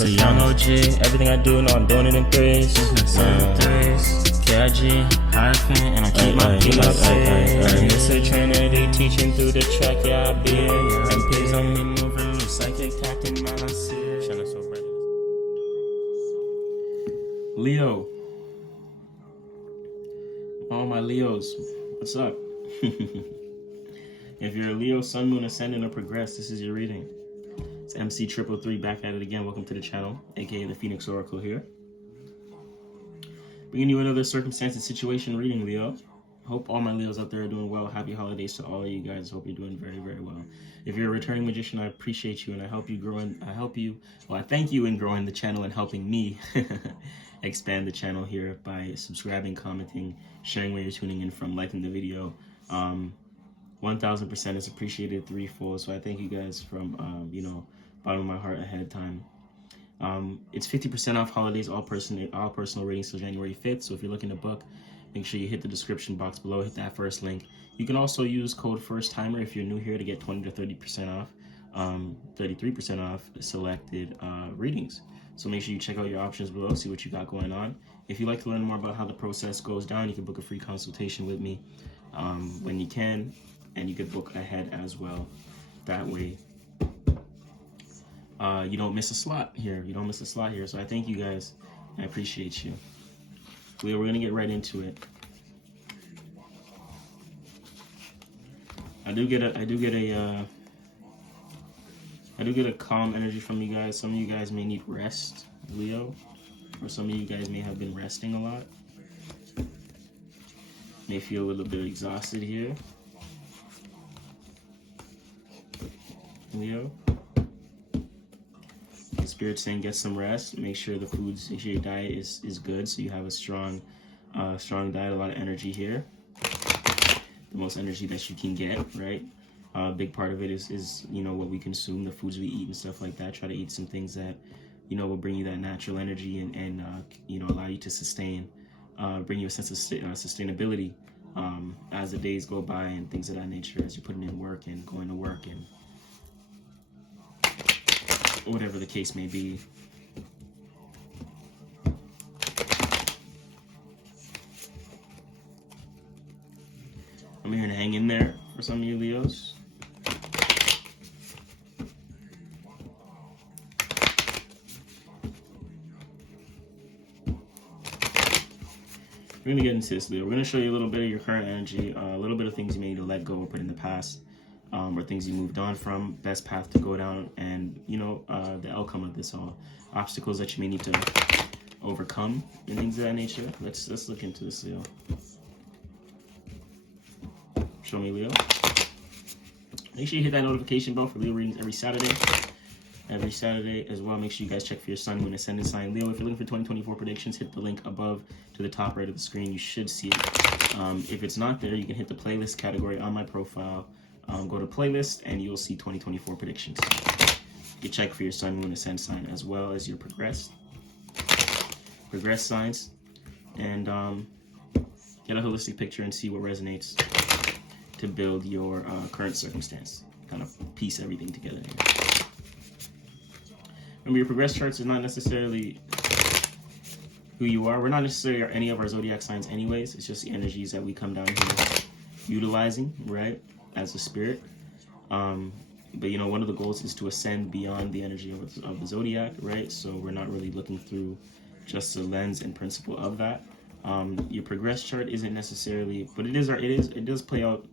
So young OG, everything I do, know I'm doing it in threes. KIG, hyphen, and I keep my face. It's a Trinity teaching through the track, yeah, I be it. MPs on me moving, loose, psychic tacting, man, I see it. Shining so bright. Leo. All my Leos, what's up? If you're a Leo, Sun, Moon, Ascendant, or Progress, this is your reading. It's MC333 back at it again. Welcome to the channel, aka the Phoenix Oracle here. Bringing you another circumstance and situation reading, Leo. Hope all my Leos out there are doing well. Happy holidays to all of you guys. Hope you're doing very, very well. If you're a returning magician, I appreciate you and I help you grow in. I thank you in growing the channel and helping me expand the channel here by subscribing, commenting, sharing where you're tuning in from, liking the video. 1000% is appreciated threefold. So I thank you guys from bottom of my heart ahead of time. It's 50% off holidays, all personal ratings till January 5th. So if you're looking to book, make sure you hit the description box below, hit that first link. You can also use code first timer if you're new here to get 20 to 30% off, 33% off selected readings. So make sure you check out your options below, see what you got going on. If you'd like to learn more about how the process goes down, you can book a free consultation with me when you can, and you can book ahead as well. That way, you don't miss a slot here. So I thank you guys. I appreciate you. We're gonna get right into it. I do get a calm energy from you guys. Some of you guys may need rest, Leo, or some of you guys may have been resting a lot. May feel a little bit exhausted here, Leo. The Spirit's saying get some rest. Make sure your diet is good, so you have a strong diet, a lot of energy here. The most energy that you can get, right? A big part of it is what we consume, the foods we eat and stuff like that. Try to eat some things that will bring you that natural energy and allow you to sustain, bring you a sense of sustainability as the days go by and things of that nature, as you're putting in work and going to work and whatever the case may be. I'm here to hang in there for some of you Leos. We're going to get into this, Leo. We're going to show you a little bit of your current energy, a little bit of things you may need to let go or put in the past, or things you moved on from, best path to go down, and, the outcome of this all. Obstacles that you may need to overcome and things of that nature. Let's look into this, Leo. Show me, Leo. Make sure you hit that notification bell for Leo readings every Saturday. Every Saturday as well. Make sure you guys check for your Sun, Moon, Ascendant sign. Leo, if you're looking for 2024 predictions, hit the link above to the top right of the screen. You should see it. If it's not there, you can hit the playlist category on my profile. Go to playlist and you'll see 2024 predictions. You can check for your Sun, Moon, Ascendant sign as well as your progress signs, and get a holistic picture and see what resonates to build your current circumstance. Kind of piece everything together here. Remember, your progress charts is not necessarily who you are. We're not necessarily any of our zodiac signs anyways. It's just the energies that we come down here utilizing, right, as a spirit. But one of the goals is to ascend beyond the energy of the zodiac, right? So we're not really looking through just the lens and principle of that. Your progress chart isn't necessarily, but it does play out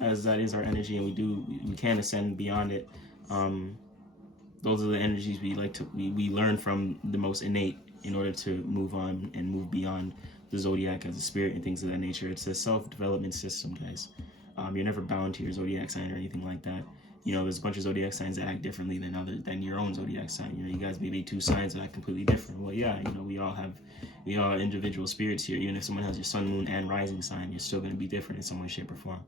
as that is our energy, and we can ascend beyond it. Those are the energies we learn from the most innate in order to move on and move beyond the zodiac as a spirit and things of that nature. It's a self-development system, guys. You're never bound to your zodiac sign or anything like that. There's a bunch of zodiac signs that act differently than your own zodiac sign. You guys may be two signs that act completely different. Well, yeah, we all are individual spirits here. Even if someone has your Sun, Moon, and rising sign, you're still going to be different in some way, shape, or form.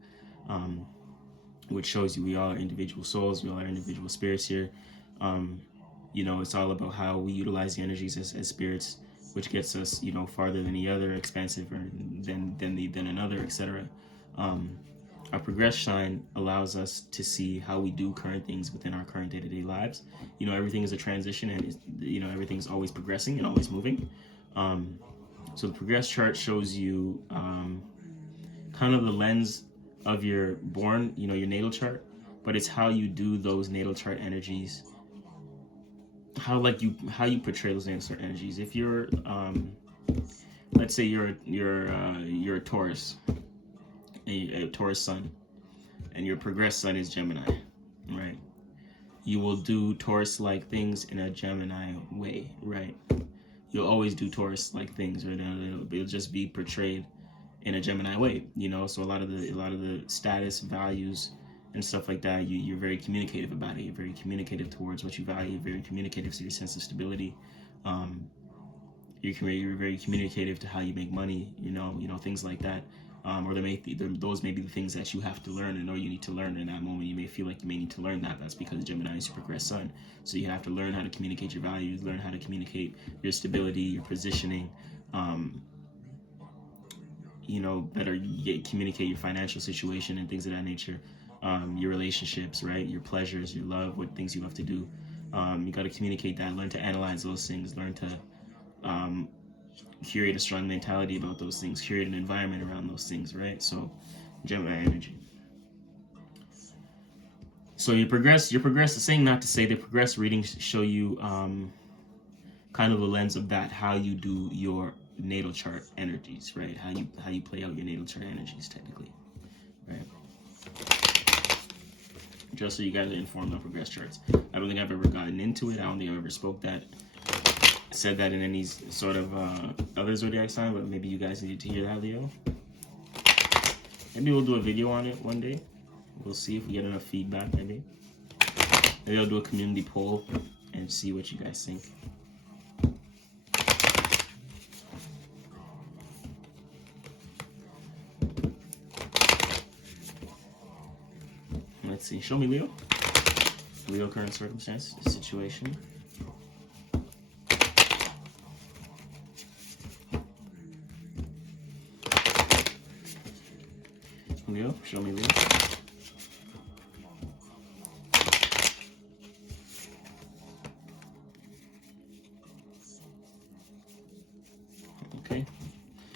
Which shows you we all are individual souls. We all are individual spirits here. It's all about how we utilize the energies as spirits, which gets us, farther than the other, expansive than another, etc. Our progressed sign allows us to see how we do current things within our current day-to-day lives. You know, everything is a transition, and you know, everything's always progressing and always moving. So the progressed chart shows you kind of the lens of your born, you know, your natal chart, but it's how you do those natal chart energies, how you portray those natal chart energies. If you're let's say you're a Taurus, a Taurus sun, and your progressed sun is Gemini, right? You will do Taurus-like things in a Gemini way, right? You'll always do Taurus-like things, right? It'll just be portrayed in a Gemini way, you know. So a lot of the status, values, and stuff like that, you're very communicative about it. You're very communicative towards what you value. You're very communicative to your sense of stability. You're very communicative to how you make money, you know, things like that. Or those may be the things that you have to learn, and or you need to learn in that moment. You may feel like you may need to learn that. That's because Gemini is your progressed sun. So you have to learn how to communicate your values, learn how to communicate your stability, your positioning, you know, better communicate your financial situation and things of that nature, your relationships, right, your pleasures, your love, what things you have to do. You got to communicate that, learn to analyze those things, learn to curate a strong mentality about those things, curate an environment around those things, right? So Gemini energy. So you progress, saying not to say, the progress readings show you kind of a lens of that, how you do your natal chart energies, right? How you play out your natal chart energies technically, right? Just so you guys are informed on progress charts. I don't think I've ever gotten into it. I don't think I've ever said that in any sort of other zodiac sign, but maybe you guys need to hear that, Leo. Maybe we'll do a video on it one day. We'll see if we get enough feedback. Maybe I'll do a community poll and see what you guys think. Let's see. Show me Leo. Leo current circumstance, situation. Leo, show me Leo. Okay.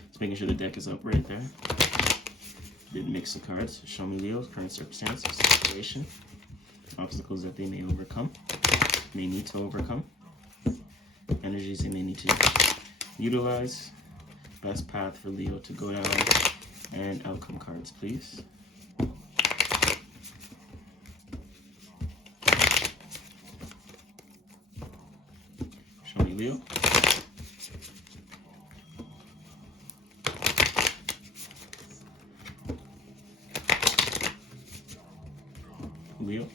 Just making sure the deck is up right there. Didn't mix the cards. Show me Leo's current circumstance, situation, obstacles that they may overcome, may need to overcome, energies they may need to utilize, best path for Leo to go down, and outcome cards, please. Show me Leo. Leo.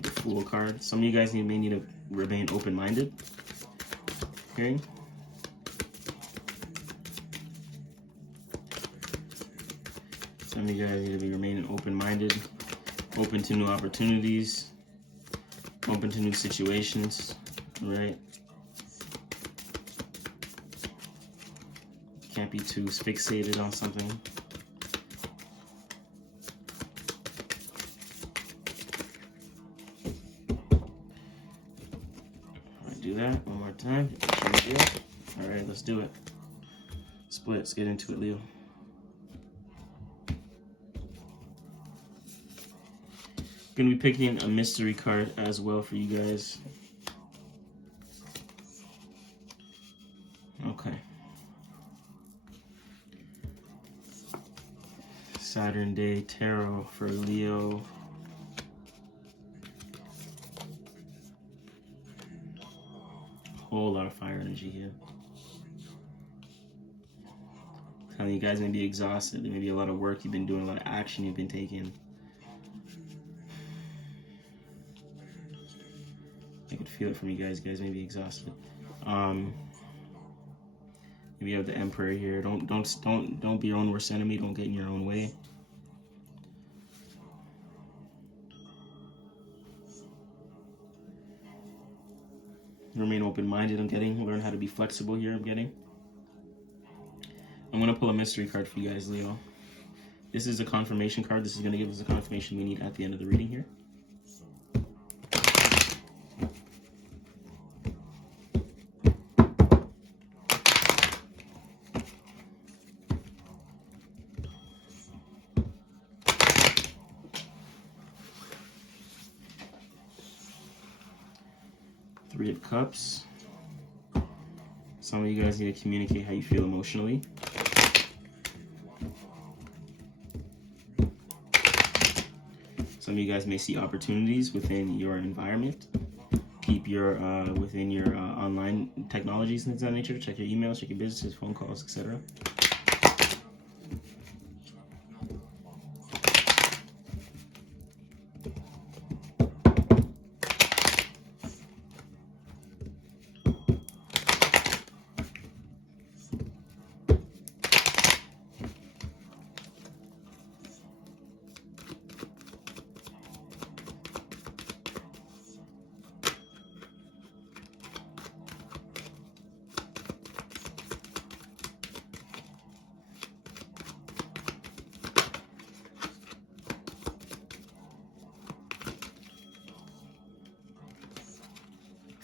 The Fool card. Some of you guys may need to remain open-minded. Hearing. Some of you guys need to be remaining open-minded, open to new opportunities, open to new situations, right? Can't be too fixated on something. Do that one more time. All right, let's do it. Split. Let's get into it, Leo. Gonna be picking a mystery card as well for you guys. Okay. Saturn Day Tarot for Leo. Whole lot of fire energy here. Telling you guys may be exhausted. There may be a lot of work you've been doing, a lot of action you've been taking. I could feel it from you guys. You guys may be exhausted. Maybe you have the Emperor here. Don't be your own worst enemy. Don't get in your own way. Remain open-minded, I'm getting. Learn how to be flexible here, I'm getting. I'm going to pull a mystery card for you guys, Leo. This is a confirmation card. This is going to give us the confirmation we need at the end of the reading here. Three of Cups. Some of you guys need to communicate how you feel emotionally. Some of you guys may see opportunities within your environment. Keep your within your online technologies and things of that nature. Check your emails, check your businesses, phone calls, etc.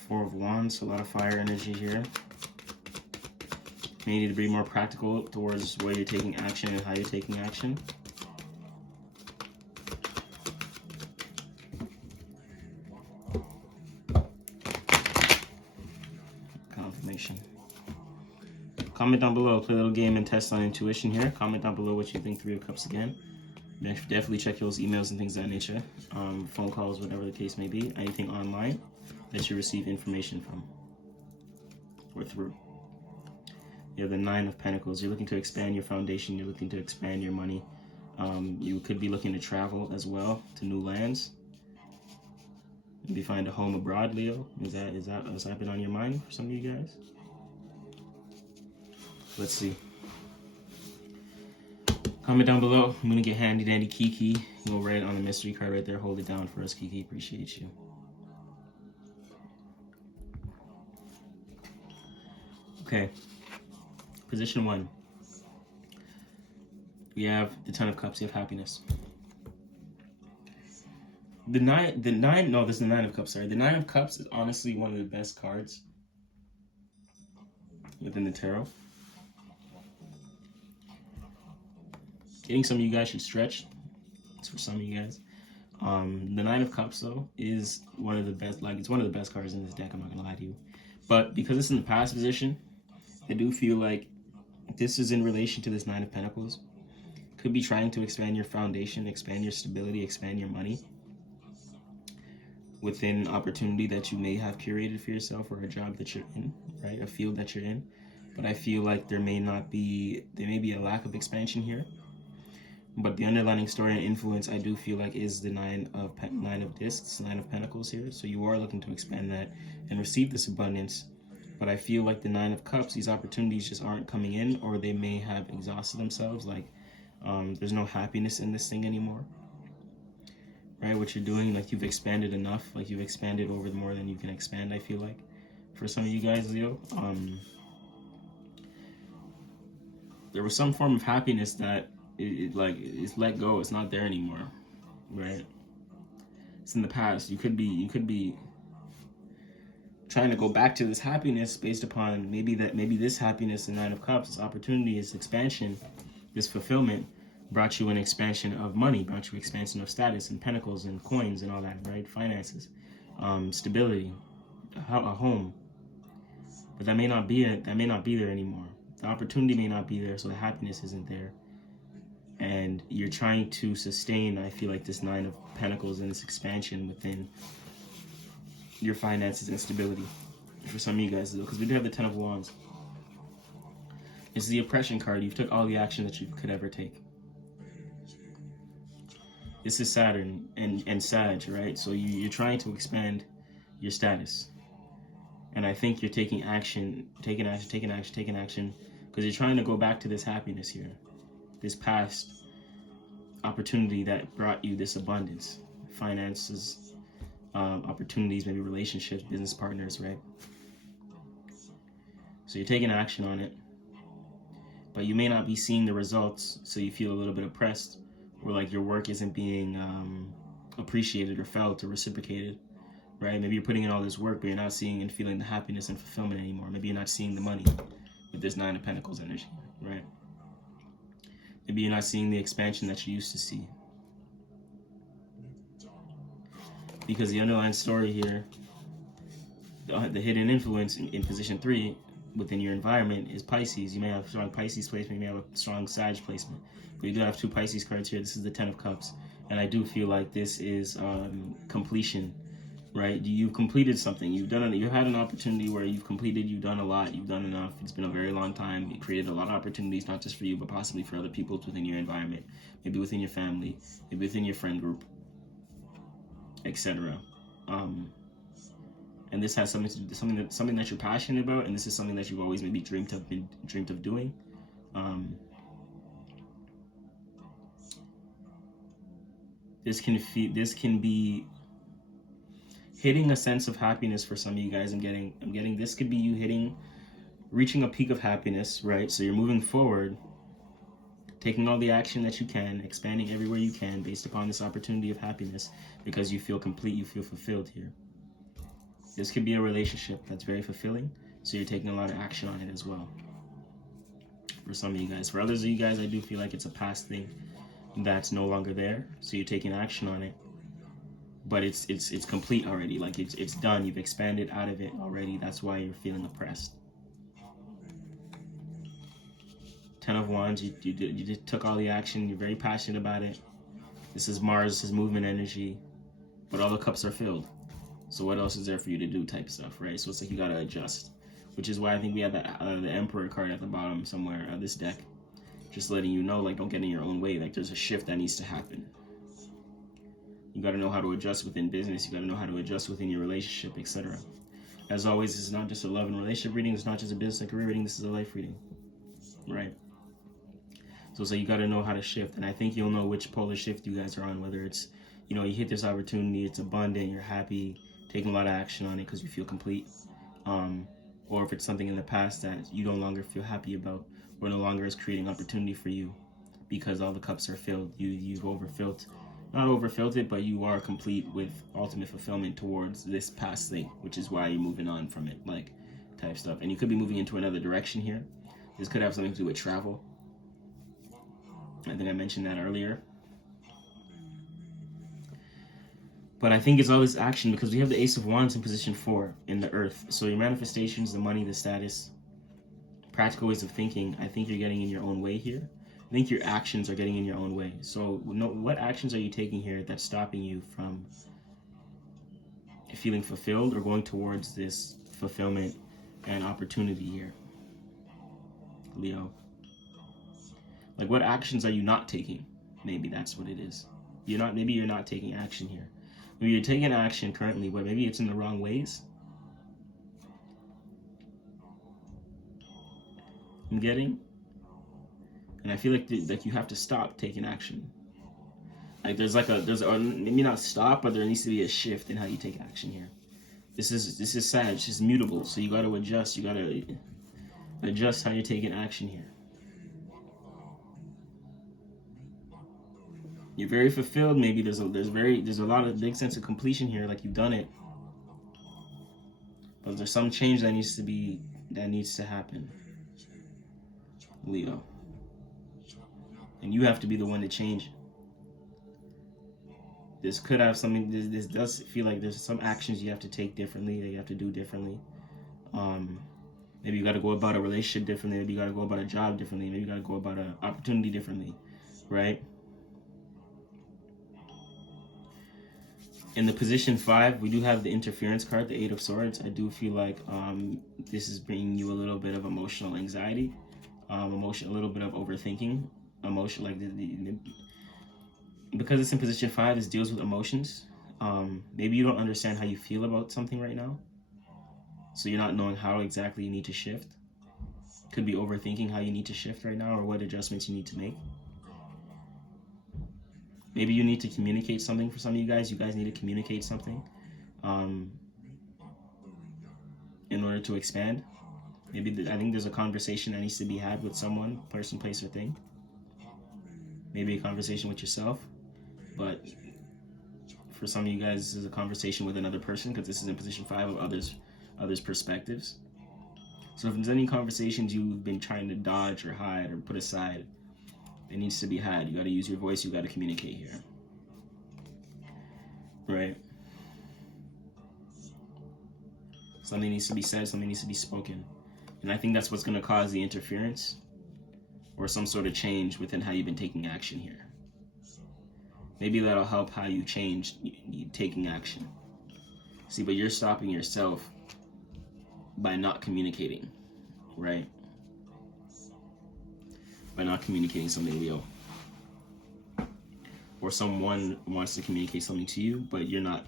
Four of Wands, a lot of fire energy here. You need to be more practical towards where you're taking action and how you're taking action. Confirmation. Comment down below, play a little game and test on intuition here. Comment down below what you think. Three of Cups again. Definitely check those emails and things of that nature. Phone calls, whatever the case may be. Anything online that you receive information from or through. You have the Nine of Pentacles. You're looking to expand your foundation. You're looking to expand your money. You could be looking to travel as well to new lands. Maybe find a home abroad, Leo. Is that what's been on your mind for some of you guys? Let's see. Comment down below. I'm gonna get handy dandy Kiki. Go right on the mystery card right there. Hold it down for us, Kiki. Appreciate you. Okay. Position 1. We have the Ten of Cups. You have happiness. The nine, no, this is the Nine of Cups, sorry. The Nine of Cups is honestly one of the best cards within the tarot. Getting some of you guys should stretch. It's for some of you guys. The Nine of Cups, though, is one of the best, it's one of the best cards in this deck, I'm not gonna lie to you. But because it's in the past position, I do feel like this is in relation to this Nine of Pentacles. Could be trying to expand your foundation, expand your stability, expand your money within opportunity that you may have curated for yourself or a job that you're in, right? A field that you're in. But I feel like there may be a lack of expansion here. But the underlying story and influence, I do feel like, is the Nine of Discs, Nine of Pentacles here. So you are looking to expand that and receive this abundance. But I feel like the Nine of Cups, these opportunities just aren't coming in, or they may have exhausted themselves. Like there's no happiness in this thing anymore, right? What you're doing, like you've expanded enough, like you've expanded over more than you can expand, I feel like. For some of you guys, Leo, there was some form of happiness that it's let go. It's not there anymore, right? It's in the past. You could be trying to go back to this happiness based upon maybe this happiness in Nine of Cups, this opportunity, this expansion, this fulfillment brought you an expansion of money, brought you expansion of status and pentacles and coins and all that, right? Finances, stability, a home. But that may not be it. That may not be there anymore. The opportunity may not be there, so the happiness isn't there. And you're trying to sustain, I feel like, this Nine of Pentacles and this expansion within your finances and stability. For some of you guys, though, because we do have the Ten of Wands. It's the oppression card. You've took all the action that you could ever take. This is Saturn and Sag, right? So you're trying to expand your status. And I think you're taking action, because you're trying to go back to this happiness here. This past opportunity that brought you this abundance. Finances, opportunities, maybe relationships, business partners, right? So you're taking action on it, but you may not be seeing the results, so you feel a little bit oppressed, or like your work isn't being appreciated or felt or reciprocated, right? Maybe you're putting in all this work, but you're not seeing and feeling the happiness and fulfillment anymore. Maybe you're not seeing the money with this Nine of Pentacles energy, right? Maybe you're not seeing the expansion that you used to see. Because the underlying story here, the hidden influence in position 3 within your environment is Pisces. You may have a strong Pisces placement, you may have a strong Sag placement, but you do have 2 Pisces cards here. This is the 10 of Cups, and I do feel like this is completion, right? You've completed something. You've had an opportunity where you've completed. You've done a lot. You've done enough. It's been a very long time. You created a lot of opportunities, not just for you, but possibly for other people within your environment, maybe within your family, maybe within your friend group, etc. And this has something to do, something that you're passionate about, and this is something that you've always maybe dreamed of doing. This can be hitting a sense of happiness for some of you guys. I'm getting this could be you reaching a peak of happiness, right? So you're moving forward, taking all the action that you can, expanding everywhere you can based upon this opportunity of happiness, because you feel complete, you feel fulfilled here. This could be a relationship that's very fulfilling, so you're taking a lot of action on it as well. For some of you guys. For others of you guys, I do feel like it's a past thing that's no longer there, so you're taking action on it. But it's complete already. Like it's done. You've expanded out of it already. That's why you're feeling oppressed. 10 of Wands, you just took all the action. You're very passionate about it. This is Mars, this is movement energy, but all the cups are filled. So what else is there for you to do type stuff, right? So it's like you got to adjust, which is why I think we have the Emperor card at the bottom somewhere of this deck. Just letting you know, like, don't get in your own way. Like, there's a shift that needs to happen. You got to know how to adjust within business. You got to know how to adjust within your relationship, etc. As always, this is not just a love and relationship reading. It's not just a business and career reading. This is a life reading, right? So you got to know how to shift. And I think you'll know which polar shift you guys are on, whether it's, you hit this opportunity, it's abundant, you're happy, taking a lot of action on it because you feel complete, or if it's something in the past that you no longer feel happy about, or no longer is creating opportunity for you because all the cups are filled. You've not overfilled it, but you are complete with ultimate fulfillment towards this past thing, which is why you're moving on from it, like, type stuff. And you could be moving into another direction here. This could have something to do with travel. I think I mentioned that earlier. But I think it's all this action because we have the Ace of Wands in position 4 in the Earth. So your manifestations, the money, the status, practical ways of thinking, I think you're getting in your own way here. I think your actions are getting in your own way. So what actions are you taking here that's stopping you from feeling fulfilled or going towards this fulfillment and opportunity here, Leo? Like, what actions are you not taking? Maybe that's what it is. Maybe you're not taking action here. Maybe you're taking action currently, but maybe it's in the wrong ways. I'm getting, and I feel like you have to stop taking action. Like there's maybe not stop, but there needs to be a shift in how you take action here. This is Sag, it's just mutable, so you got to adjust. You got to adjust how you're taking action here. You're very fulfilled. Maybe there's a lot of big sense of completion here, like you've done it. But there's some change that needs to happen, Leo. And you have to be the one to change. This could have something. This does feel like there's some actions you have to take differently. That you have to do differently. Maybe you got to go about a relationship differently. Maybe you got to go about a job differently. Maybe you got to go about an opportunity differently, right? In the position 5, we do have the interference card, the 8 of Swords. I do feel like this is bringing you a little bit of emotional anxiety, a little bit of overthinking, emotion. Like because it's in position 5, this deals with emotions. Maybe you don't understand how you feel about something right now, so you're not knowing how exactly you need to shift. Could be overthinking how you need to shift right now, or what adjustments you need to make. Maybe you need to communicate something for some of you guys. You guys need to communicate something in order to expand. Maybe I think there's a conversation that needs to be had with someone, person, place, or thing. Maybe a conversation with yourself. But for some of you guys, this is a conversation with another person, because this is in position 5 of others' perspectives. So if there's any conversations you've been trying to dodge or hide or put aside, it needs to be had. You got to use your voice. You got to communicate here. Right? Something needs to be said. Something needs to be spoken. And I think that's what's going to cause the interference or some sort of change within how you've been taking action here. Maybe that'll help how you change taking action. See, but you're stopping yourself by not communicating, right? By not communicating something, Leo. Or someone wants to communicate something to you, but you're not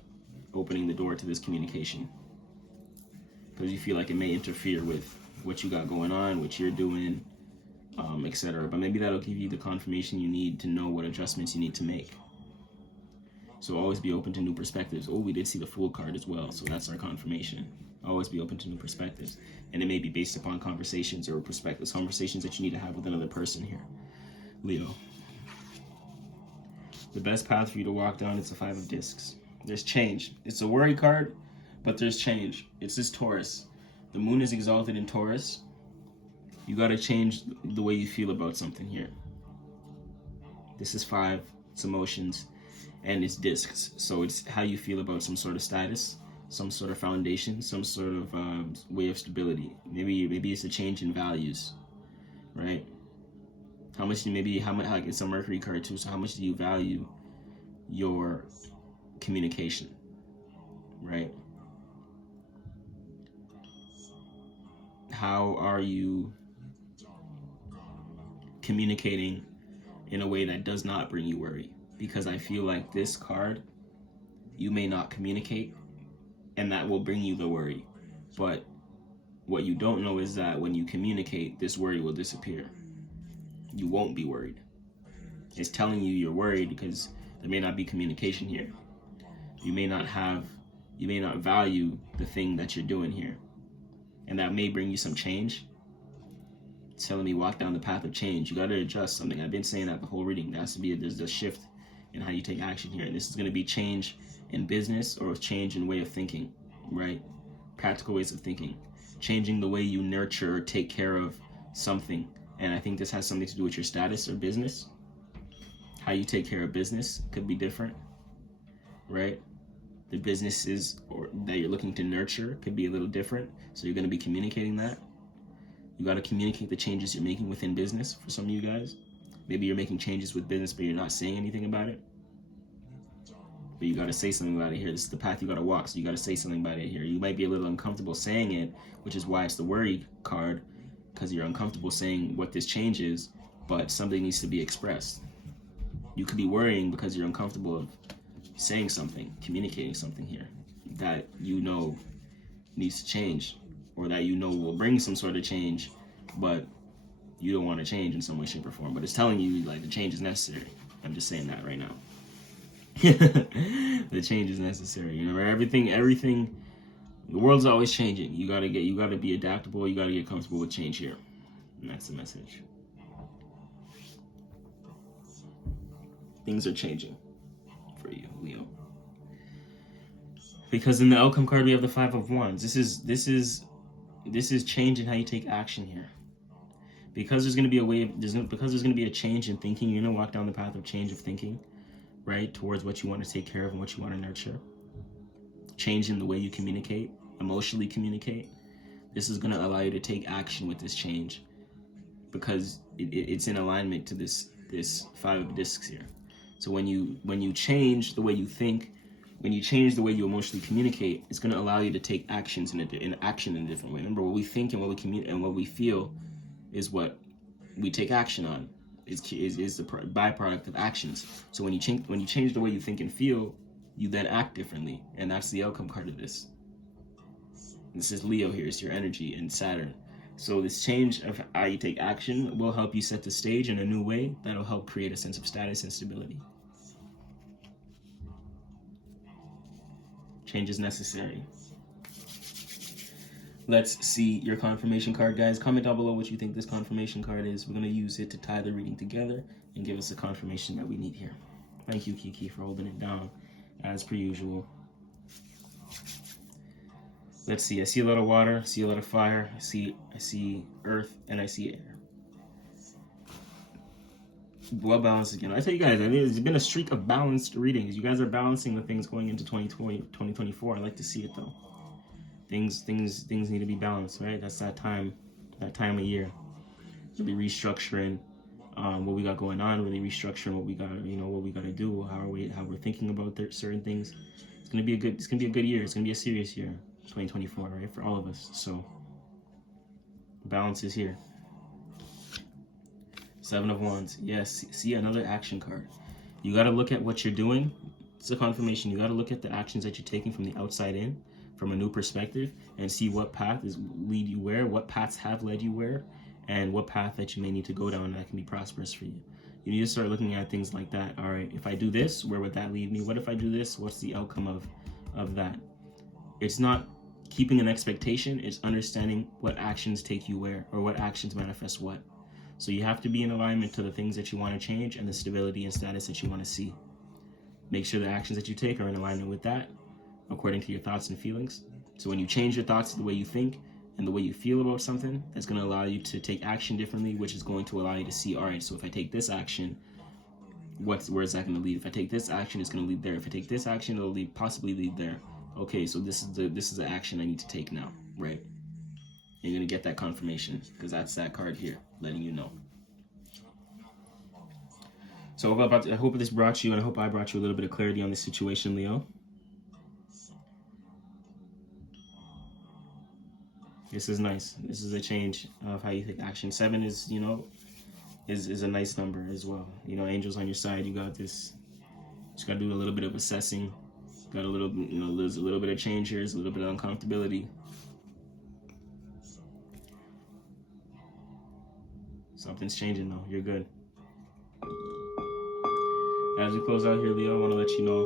opening the door to this communication because you feel like it may interfere with what you got going on, what you're doing, etc. But maybe that'll give you the confirmation you need to know what adjustments you need to make. So always be open to new perspectives. Oh, we did see the Fool card as well, so that's our confirmation. Always be open to new perspectives. And it may be based upon conversations or perspectives, conversations that you need to have with another person here. Leo. The best path for you to walk down is the 5 of Discs. There's change. It's a worry card, but there's change. It's this Taurus. The moon is exalted in Taurus. You got to change the way you feel about something here. This is 5. It's emotions. And it's discs. So it's how you feel about some sort of status, some sort of foundation, some sort of way of stability. Maybe it's a change in values, right? How much like it's a Mercury card too, so how much do you value your communication, right? How are you communicating in a way that does not bring you worry? Because I feel like this card, you may not communicate, and that will bring you the worry. But what you don't know is that when you communicate, this worry will disappear. You won't be worried. It's telling you you're worried because there may not be communication here. You may not value the thing that you're doing here. And that may bring you some change. It's telling me walk down the path of change. You got to adjust something. I've been saying that the whole reading. There's a shift in how you take action here. And this is going to be change in business or change in way of thinking, right? Practical ways of thinking. Changing the way you nurture or take care of something. And I think this has something to do with your status or business. How you take care of business could be different, right? The businesses that you're looking to nurture could be a little different. So you're going to be communicating that. You got to communicate the changes you're making within business for some of you guys. Maybe you're making changes with business, but you're not saying anything about it. But you got to say something about it here. This is the path you got to walk, so you got to say something about it here. You might be a little uncomfortable saying it, which is why it's the worry card, because you're uncomfortable saying what this change is, but something needs to be expressed. You could be worrying because you're uncomfortable of saying something, communicating something here that you know needs to change, or that you know will bring some sort of change, but you don't want to change in some way, shape, or form. But it's telling you like the change is necessary. I'm just saying that right now. The change is necessary. You know, everything. The world's always changing. You gotta be adaptable. You gotta get comfortable with change here, and that's the message. Things are changing for you, Leo. Because in the outcome card we have the 5 of Wands. This is change in how you take action here. Because there's going to be because there's going to be a change in thinking, you're going to walk down the path of change of thinking, right, towards what you want to take care of and what you want to nurture. Change in the way you communicate, emotionally communicate. This is going to allow you to take action with this change because it's in alignment to this 5 of Discs here. So when you change the way you think, when you change the way you emotionally communicate, it's going to allow you to take actions in action in a different way. Remember, what we think and what we communicate and what we feel is what we take action on. Is the byproduct of actions. So when you change the way you think and feel, you then act differently, and that's the outcome card of this. This is Leo here. It's your energy and Saturn. So this change of how you take action will help you set the stage in a new way that'll help create a sense of status and stability. Change is necessary. Let's see your confirmation card, guys. Comment down below what you think this confirmation card is. We're going to use it to tie the reading together and give us the confirmation that we need here. Thank you, Kiki, for holding it down as per usual. Let's see. I see a lot of water. I see a lot of fire. I see earth, and I see air. Well balanced again. I tell you guys, I mean, it's been a streak of balanced readings. You guys are balancing the things going into 2024. I like to see it though. Things need to be balanced, right? That's that time of year. Really restructuring what we got going on. Really restructuring what we got, what we got to do. How we're thinking about certain things. It's gonna be a good year. It's gonna be a serious year, 2024, right, for all of us. So balance is here. 7 of Wands. Yes, see another action card. You got to look at what you're doing. It's a confirmation. You got to look at the actions that you're taking from the outside in, from a new perspective, and see what path lead you where, what paths have led you where, and what path that you may need to go down that can be prosperous for you. You need to start looking at things like that. All right, if I do this, where would that lead me? What if I do this? What's the outcome of that? It's not keeping an expectation. It's understanding what actions take you where, or what actions manifest what. So you have to be in alignment to the things that you want to change and the stability and status that you want to see. Make sure the actions that you take are in alignment with that, according to your thoughts and feelings. So when you change your thoughts to the way you think and the way you feel about something, that's going to allow you to take action differently, which is going to allow you to see, all right, so if I take this action, where is that going to lead? If I take this action, it's going to lead there. If I take this action, it'll possibly lead there. Okay, so this is the action I need to take now, right? You're going to get that confirmation because that's that card here letting you know. So I hope this brought you, and I hope I brought you a little bit of clarity on this situation, Leo. This is nice. This is a change of how you take action. 7 is, is a nice number as well. Angels on your side. You got this. Just got to do a little bit of assessing. Got a little, there's a little bit of change here. There's a little bit of uncomfortability. Something's changing though. You're good. As we close out here, Leo, I want to let you know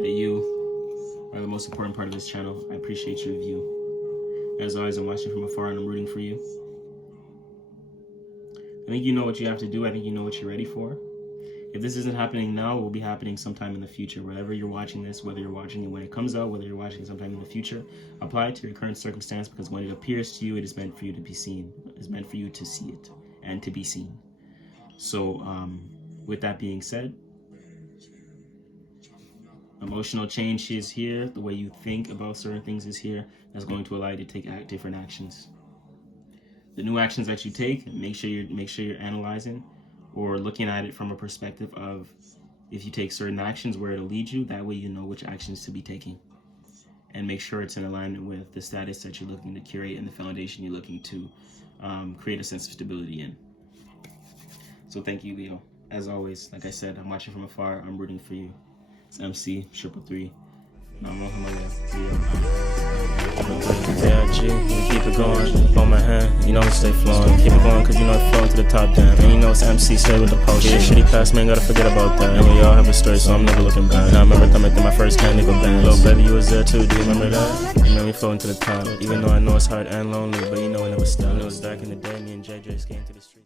that you are the most important part of this channel. I appreciate your view. As always, I'm watching from afar and I'm rooting for you. I think you know what you have to do. I think you know what you're ready for. If this isn't happening now, it will be happening sometime in the future. Wherever you're watching this, whether you're watching it when it comes out, whether you're watching it sometime in the future, apply it to your current circumstance, because when it appears to you, it is meant for you to be seen. It is meant for you to see it and to be seen. So with that being said, emotional change is here. The way you think about certain things is here. That's going to allow you to take different actions. The new actions that you take, make sure you're analyzing or looking at it from a perspective of, if you take certain actions, where it'll lead you. That way you know which actions to be taking, and make sure it's in alignment with the status that you're looking to curate and the foundation you're looking to create a sense of stability in. So thank you, Leo. As always, like I said, I'm watching from afar. I'm rooting for you. It's MC 333. Yeah, G, keep it going, on my hand, stay flowing, keep it going, cause it's flowing to the top, damn, and it's MC, stay with the potion, yeah, shitty past, man, gotta forget about that, and we all have a story, so I'm never looking back, and I remember thumbing through my first candy go band, little baby, you was there too, do you remember that? You made me flowing to the top, even though I know it's hard and lonely, but it never stopped, it was back in the day, me and JJ came to the street.